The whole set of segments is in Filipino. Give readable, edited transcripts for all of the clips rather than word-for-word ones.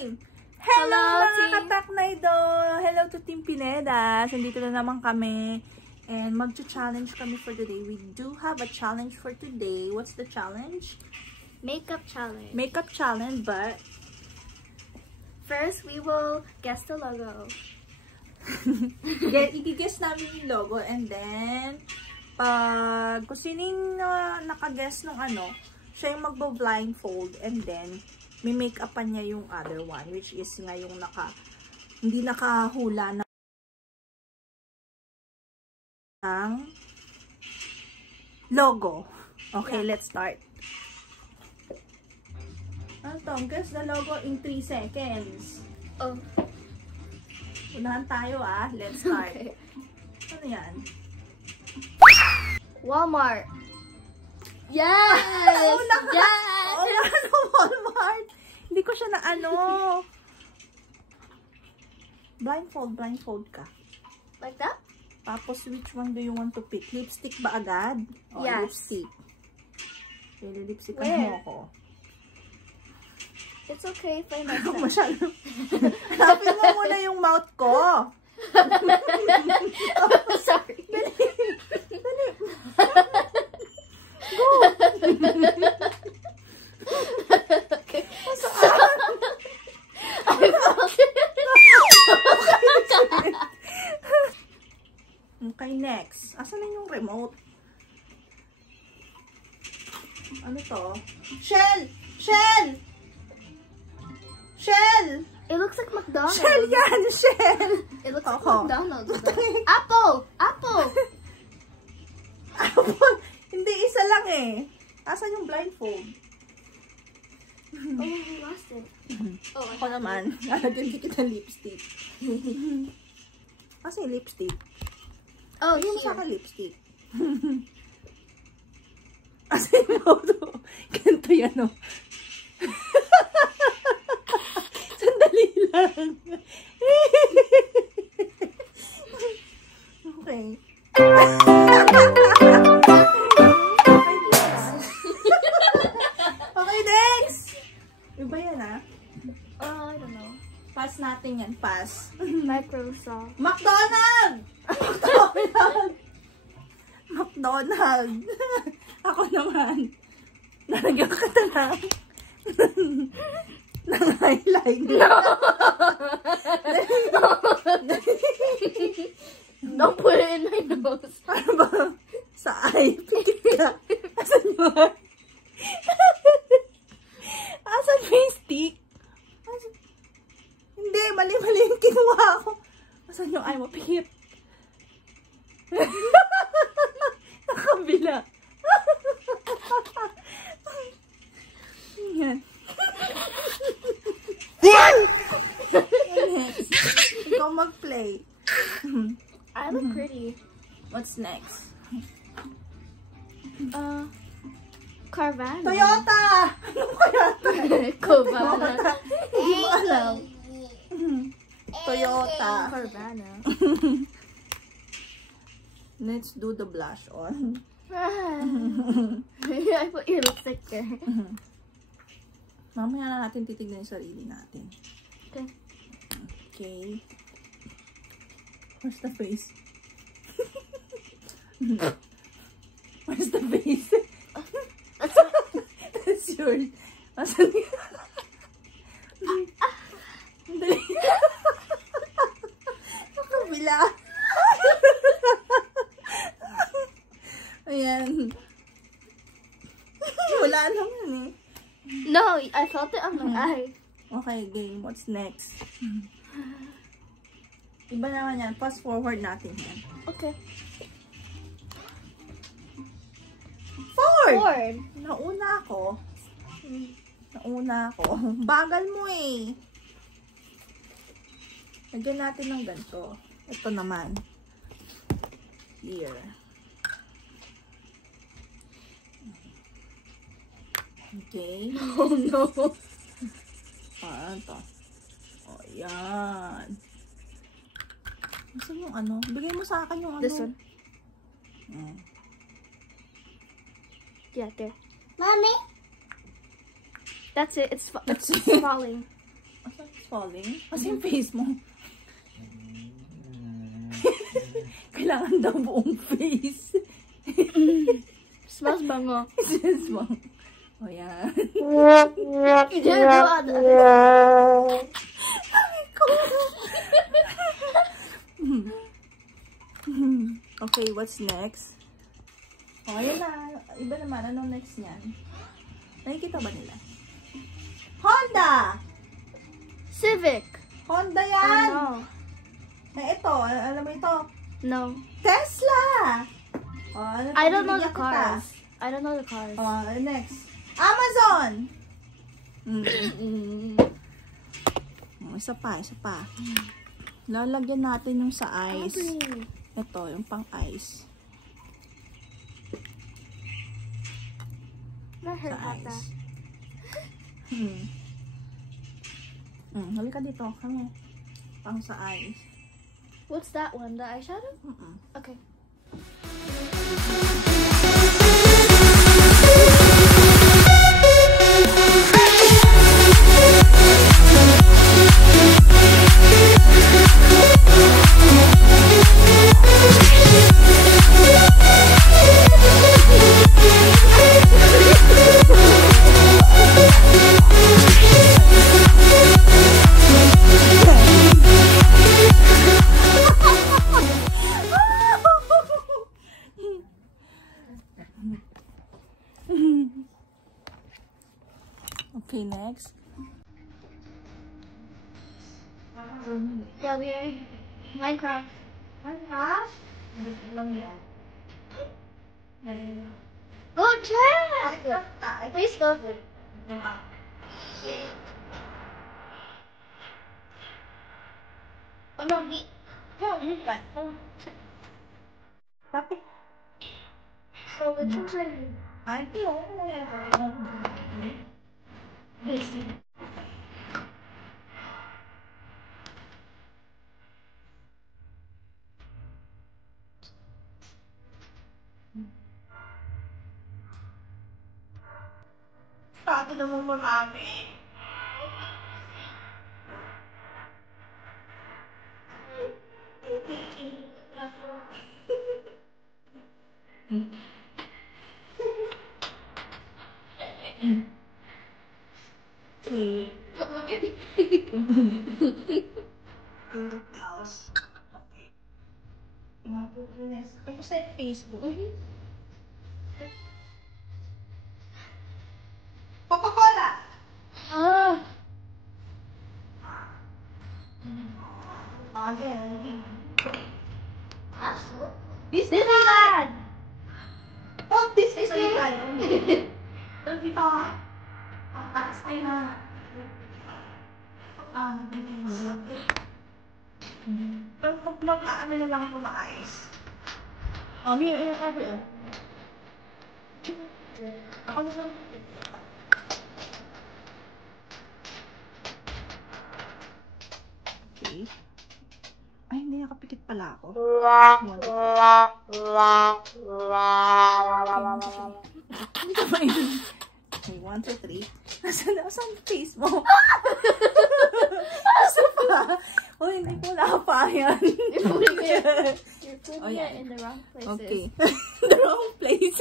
game! Hello mga team. kataknaidol! Hello to Team Pinedas! Nandito na naman kami. And mag-challenge kami for today. We do have a challenge for today. What's the challenge? Makeup challenge. Makeup challenge, but first, we will guess the logo. i-guess namin yung logo and then pag kung sining naka-guess nung ano, siya yung magbo-blindfold and then may make-upan niya yung other one, which is nga yung hindi nakahula ng logo. Okay, let's start. Ano to? Guess the logo in 3 seconds. Oh. Unahan tayo Let's start. Okay. Ano yan? Walmart. Yes! Yes! Walmart. Hindi ko siya na Blindfold ka. Like that? Tapos, which one do you want to pick? Lipstick ba agad? O, yes. Lipstick. Okay, lipstickan mo ako. It's okay if I mess up. Masyado. Hanapin mo muna yung mouth ko. Sorry. Dali. Dali. Go. Okay. Okay, next. Asan na yung remote? Ano to? Shell! Shell! Shell! It looks like McDonald's. Shell yan! Shell! It looks like Coco. McDonald's. Apple! Apple! Apple! Hindi, isa lang Asan yung blindfold? Oh, we lost it. Oh, Ako naman. Nalagyan din kita lipstick. Kasi lipstick. Oh, yung here. saka lipstick. Kasi mo to. Ganito yan Sandali lang. Okay. Okay, next! Iba yan I don't know. Pass natin yan. Pass. Microsoft. McDonald! McDonald! McDonald! Ako naman. Nalagyan ka na ng eyeliner. Don't put it in my nose. Ano ba? Sa eye. Pikit ka. Asan yung eye? Asan yung stick? Hindi, mali-mali yung kinuha ko. Asan yung eye mo? Pikit. Nakabila. Yan. Next. Ikaw mag-play. I look pretty. What's next? Carvana. Toyota! Anong Toyota? Carvana. Hindi mo alam. Toyota. Carvana. Let's do the blush on. I put your lipstick there. Mamaya na natin titignan yung sarili natin. Okay. Okay. Where's the face? Where's the face? That's yours. Asan yun? Dali. Nakabila. Ayan. Wala naman No, I felt it on my eye. Okay, game. What's next? Iba naman yan. Fast forward natin yan. Okay. Forward! Ford. Nauna ako. Bagal mo Lagyan natin ng ganito. Ito naman. Here. Okay. Oh no. Ito. O, yan. Saan yung Bigay mo sa akin yung This one. Yeah, there. Mommy? That's it. It's falling. falling? Kasi yung face mo. Kailangan daw buong face. Smells bango. Smells bango. O yan. You didn't do all the other. Okay, what's next? O, ayan na. Iba naman. Anong next niyan? Nakikita ba nila? Honda! Civic. Honda yan! Oh, Ito, alam mo ito? no. Tesla! O, ano I don't know the bibigyan kita? cars. I don't know the cars. O, next. Amazon! Isa pa, isa pa. Lalagyan natin yung sa ice. Ito, yung pang ice. Not heard Sa about ice. that. Halika dito. Kami. Pang sa ice. What's that one? The eyeshadow? Okay. Okay, next. Yeah, we are Minecraft. Minecraft? Go try! Please go. Oh no, me. Tapi, So which one's ready? ay, Pato naman marami. Tapos sa Facebook. Coca-Cola! Ah. Disneyland! Oh, Disneyland! Dito. Stay na. Pero mag-ano na lang ako maayos. May sabi eh. Ako na lang. Okay. Ay, hindi nakapikit pala ako. Okay, 1, 2, 3. Nasaan face mo? Nasa pa? Oh, hindi ko wala pa yan. You're putting it Oh, yeah. in the wrong places. Okay. The wrong place.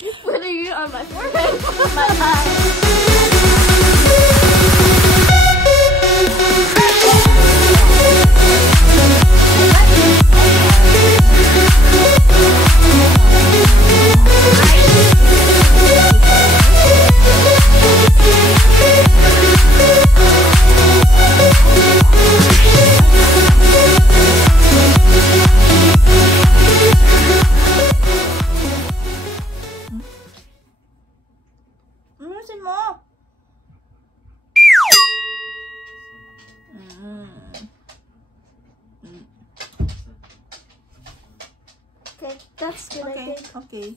You're putting it on my forehead. My eyes. Ayusin mo. Okay, that's good, I think. Okay.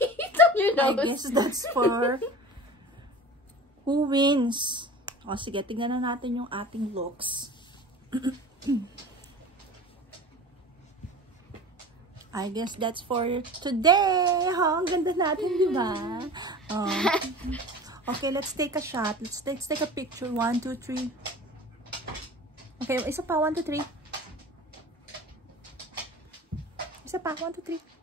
It's on your I nose. guess that's for who wins. O sige, tignan na natin yung ating looks. I guess that's for today. Ang ganda natin, di ba? Okay, let's take a shot. Let's take a picture. 1, 2, 3. Okay, isa pa. 1, 2, 3. Isa pa. 1, 2, 3.